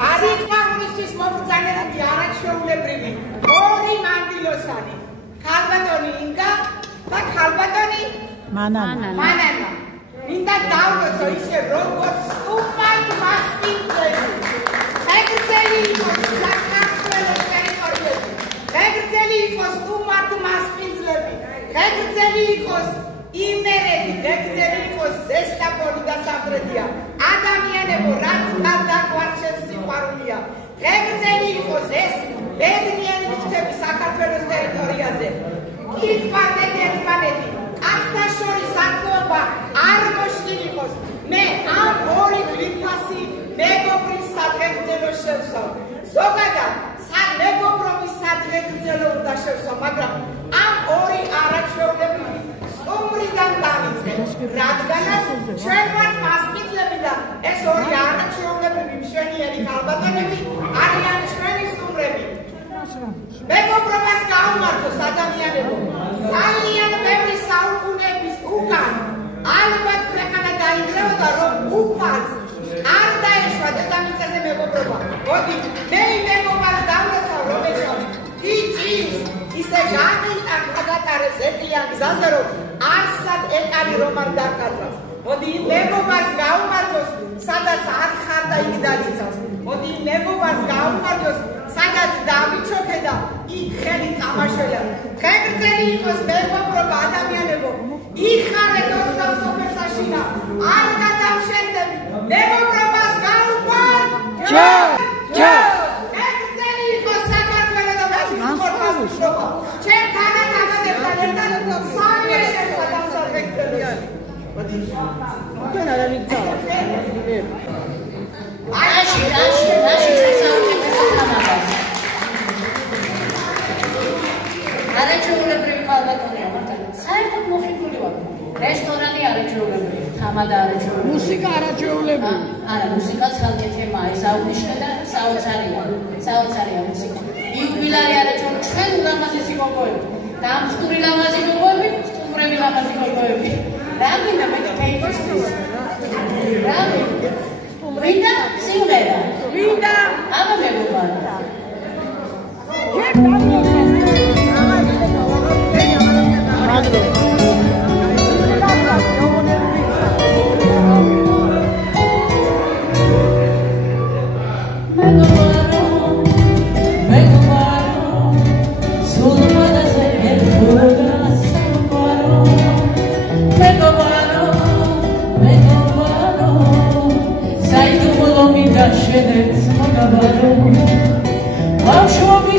სიყვარულისთვის მობრძანებული არაჩვეულებრივი ორი მანდილოსანი ქალბატონი ინგა და ქალბატონი მანანა მინდა დავდოცო ისე როგორც სტუმართ მასპინძლები ეგრწელი იყოს საქართველოს ტერიტორიაზე ეგრწელი იყოს სტუმართ მასპინძლები ეგრწელი იყოს იმერეთი ეგრწელი იყოს ზესტაფონი და საფრედია ადამიანებო რაც გარდაგვარჩენს სიყვარულია ეგრწელი იყოს ეს ბედნიერი ჯგუფები საქართველოს ტერიტორიაზე იტყავდეთ ერთმანეთი კაცთა შორის ახლობა არ მოშლილიყოს მე ამ ორი გლიფასი მეგობრის სადღეგრძელო შევსვავ ზოგადად მეგობრობის სადღეგრძელო უნდა შევსვავ მაგრამ ამ ორი არაჩვეულებრივი სტუმრიდან დავიწყე რადგანაც ჩვენ ვართ მასპინძლები და ეს ორი არაჩვეულებრივი მშვენიერი ქალბატონები არიან ჩვენი სტუმრები მეგობრობას გაუმართოს ადამიანებო ძალიან ბევრი საუკუნეების უკან ალბათ ქვეყანა დაინგრეოდა რომ უფალს არ დაეშვა დედამიწაზე მეგობრობა მოდი მე მეგობრობას დავდესავ რომელსაც ფიჭის ისე გაგატარეს ეტიან გზაზე რომ არსად ეტარი რომ არ დაკაწავს მოდი მეგობრობას გაუმართოს სადაც არ ხარ და იქ დაიცავს მოდი მეგობრობას გაუმართოს სადაც დავიჩოქე და იქ ხელი წამაშველა ხეგრძელი იყოს მეგობრობა ადამიანებო იხარეთ ორსავ სოფელსაშინა არ გადავშენდები მეგობრობას გაუყვარ ხეგრძელი იყოს საქართველო და მასწავლებლობა ჩვენ თანადამადებთან ერთად სამი შეხვდა დამსახურებელიანი მოდი ჩვენ არ ვიგზავ რაში არაჩვეულებრივი ქალბატონია საერთოდ მოხიბლული ვარ რესტორანი არაჩვეულებრივი თამადა არაჩვეულებრივი მუსიკა არაჩვეულებრივი არა მუსიკა ცალკე თემაა ეს აუნიშნა და საოცარია მუსიკა იუბილარი არაჩვეულებრივი ჩვენ ულამაზესი გოგოები დამხტური ლამაზი გოგოები სტუმრები ლამაზი გოგოები რა მინდა მე კეიფის რა მინდა სიმღერა მინდა აბა მეგობარა Sai tu volo mi da scendere, sono cavalo, lascio mi